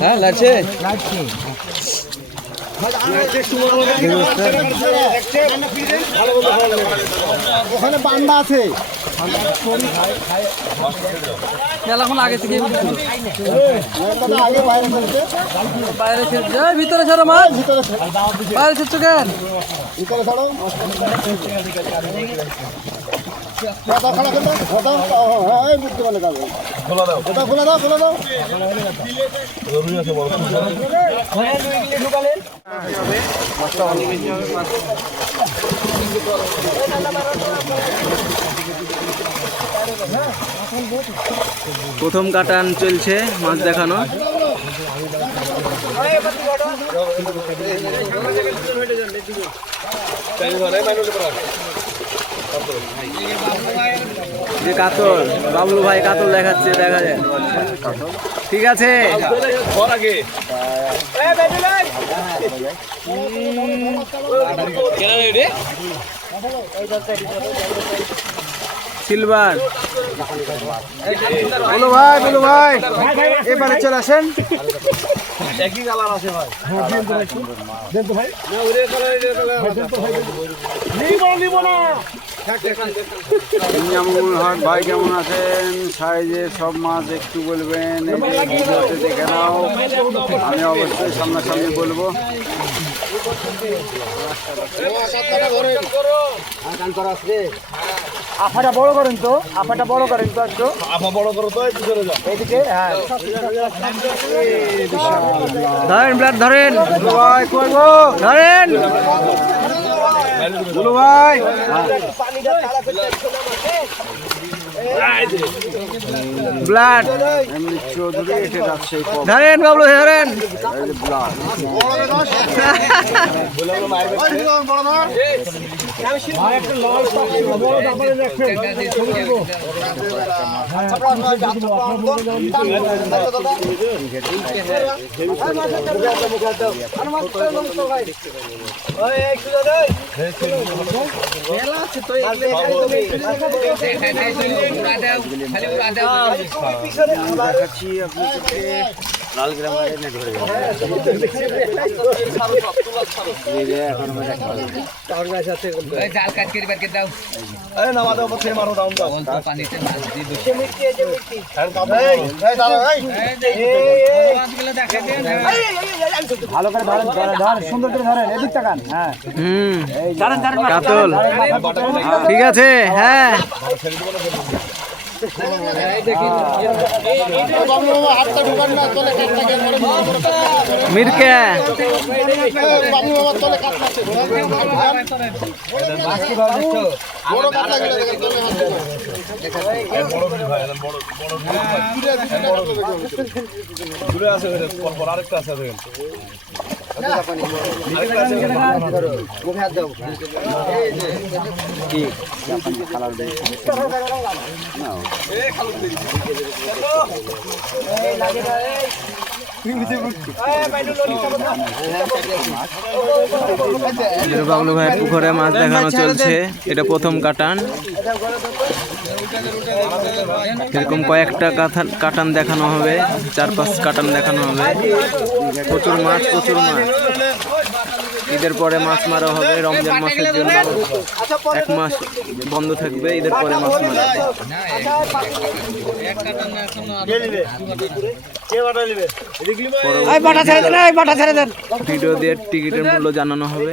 হ্যাঁ লাগছে ওখানে বান্দা আছে মেলাখন আগে থেকে আগে বাইরে বাইরে ভিতরে ছাড়ো মাছ ভিতরে বাইরে ছেড়ছো কেন ভিতরে ছাড়ো দাদা খানা খেতে দাদা হ্যাঁ বুঝতে পারলে যাবে খোলা দাও দাদা খোলা দাও খোলা দাও প্রথম কাটান চলছে মাছ দেখানো যে কাতল বাবলু ভাই কাতল দেখাচ্ছে দেখা যায় ঠিক আছে সিলভার বলো ভাই এবারে চলে আসেন একই কালার আছে ভাই দেন তো ভাই না ওরে কালার এর কালার নিব না ভাই কেমন আছেন সাইজে সব মাছ একটু বলবেন ভিডিওতে দেখে নাও আমি অবশ্যই সামনাসামনি বলবো আফাটা বড় করেন তো একটু আফা বড় করো তো একটু চলে যাও এইদিকে হ্যাঁ ধরেন ব্লাড ধরেন ভাই কই গো ধরেন বলো ভাই ব্লাড চৌধুরী এটা যাচ্ছে ধরেন বাবলু ধরেন দেখাচ্ছি আপনাদেরকে লাল গ্রামারে ধরে ভালো করে ধরেন সুন্দর করে ধরেন এদিক তাকান হ্যাঁ কাতল ঠিক আছে হ্যাঁ মিরকে আরেকটা আছে বাবলু ভাই পুকুরে মাছ দেখানো চলছে এটা প্রথম কাটান এরকম কয়েকটা কাটান দেখানো হবে 4-5 কাটান দেখানো হবে প্রচুর মাছ ঈদের পরে মাছ মারা হবে রমজান মাসের জন্য 1 মাস বন্ধ থাকবে ঈদের পরে মাছ মারা ভিডিও দিয়ে টিকিটের মূল্য জানানো হবে